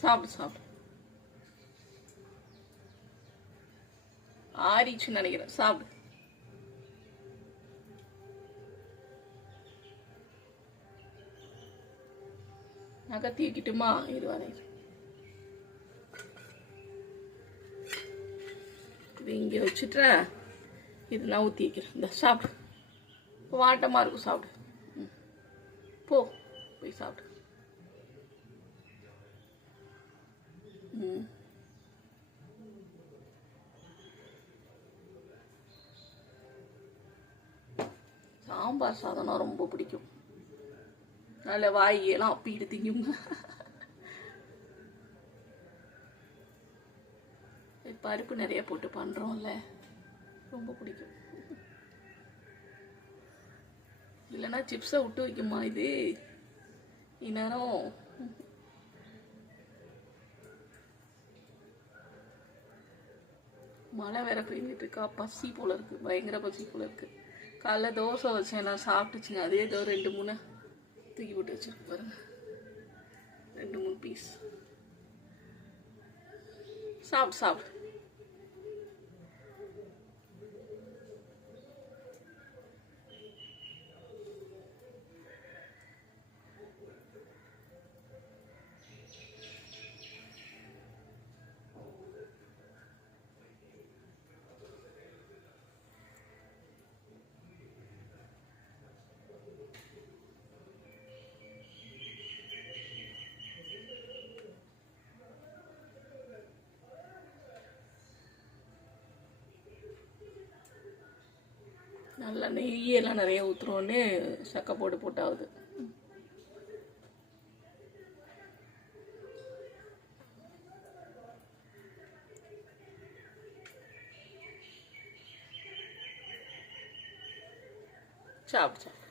சாப்பிடு சாப்பிடு. ஆறிச்சுன்னு நினைக்கிறேன். சாப்பிடு. நகர்த்தி வைக்கட்டுமா? இது வரை இது இங்கே வச்சுட்டுறேன். இது நான் ஊற்றி வைக்கிறேன். இந்த சாப்பிடு. வாட்டமாக இருக்கும். சாப்பிடு. போ போய் சாப்பிடு. சாம்பார் சாதம்னா ரொம்ப பிடிக்கும். நல்ல வாயெல்லாம் அப்பிட்டு திங்குங்க. பருப்பு நிறைய போட்டு பண்றோம்ல, ரொம்ப பிடிக்கும். இல்லைன்னா சிப்ஸை விட்டு வைக்குமா இது இந்நேரம். மழை வேற பெஞ்சிட்டு இருக்கா. பசி போல இருக்கு, பயங்கர பசி போல இருக்கு. காலைல தோசை வச்சேன், எல்லாம் சாப்பிட்டுச்சுங்க. அதே ஏதோ 2-3 தூக்கி போட்டு வச்சிருக்கு பாருங்க. 2-3 பீஸ். சாப்பிடு சாப்பிடு. நல்லா நெய்யெல்லாம் நிறைய ஊற்றுறோன்னு சக்கை போட்டாகுது. சாப்பிடு சாப்பிடு.